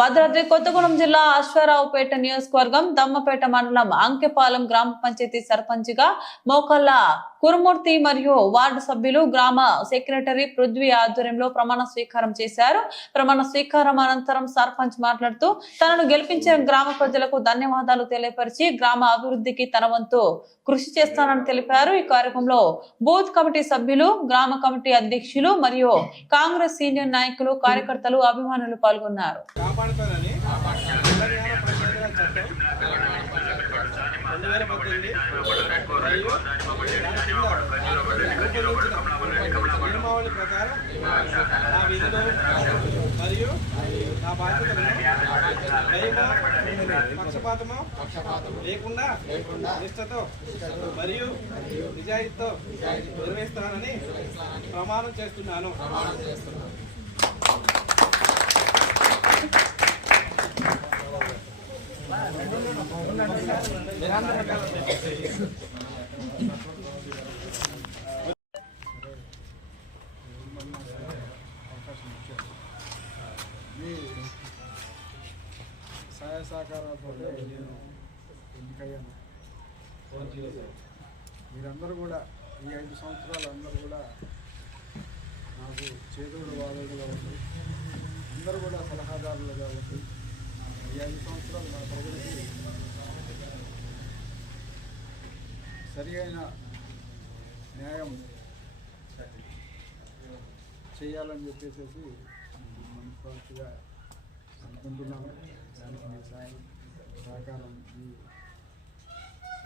భద్రాద్రి కొత్తగూడెం జిల్లా అశ్వారావుపేట నియోజకవర్గం దమ్మపేట మండలం అంకెపాలెం గ్రామ పంచాయతీ సర్పంచ్గా మోకల్ల కురుమూర్తి మరియు వార్డు సభ్యులు గ్రామ సెక్రటరీ పృథ్వీ ఆధ్వర్యంలో ప్రమాణ స్వీకారం చేశారు. ప్రమాణ స్వీకారం అనంతరం సర్పంచ్ మాట్లాడుతూ తనను గెలిపించిన గ్రామ ప్రజలకు ధన్యవాదాలు తెలియపరిచి గ్రామ అభివృద్ధికి తన వంతు కృషి చేస్తానని తెలిపారు. ఈ కార్యక్రమంలో బూత్ కమిటీ సభ్యులు, గ్రామ కమిటీ అధ్యక్షులు మరియు కాంగ్రెస్ సీనియర్ నాయకులు, కార్యకర్తలు, అభిమానులు పాల్గొన్నారు. నియమావళి ప్రకారం నా విధులు మరియు నా బాధ్యతలను పక్షపాతము లేకుండా నిష్ఠతో మరియు నిజాయితీతో నిర్వహిస్తానని ప్రమాణం చేస్తున్నాను. సహాయ సహకారాలతో నేను ఎన్నికయ్యాను. మీరందరూ కూడా ఈ 5 సంవత్సరాలు అందరూ కూడా నాకు చేదోడు వాదోడుగా ఉంది. అందరూ కూడా సలహాదారులుగా ఉంది. ఈ 5 సంవత్సరాలు మన ప్రజలకి సరి అయిన న్యాయం చేయాలని చెప్పేసి మనస్ఫూర్తిగా అనుకుంటున్నాను. దానికి మీ సహకారం,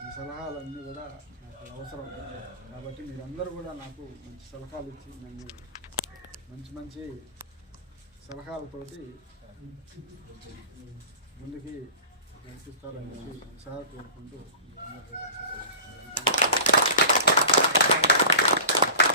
మీ సలహాలన్నీ కూడా నాకు అవసరం. కాబట్టి మీరందరూ కూడా నాకు మంచి సలహాలు ఇచ్చి నన్ను మంచి సలహాలతోటి ముందుకి నడిపిస్తారని చెప్పి కోరుకుంటూ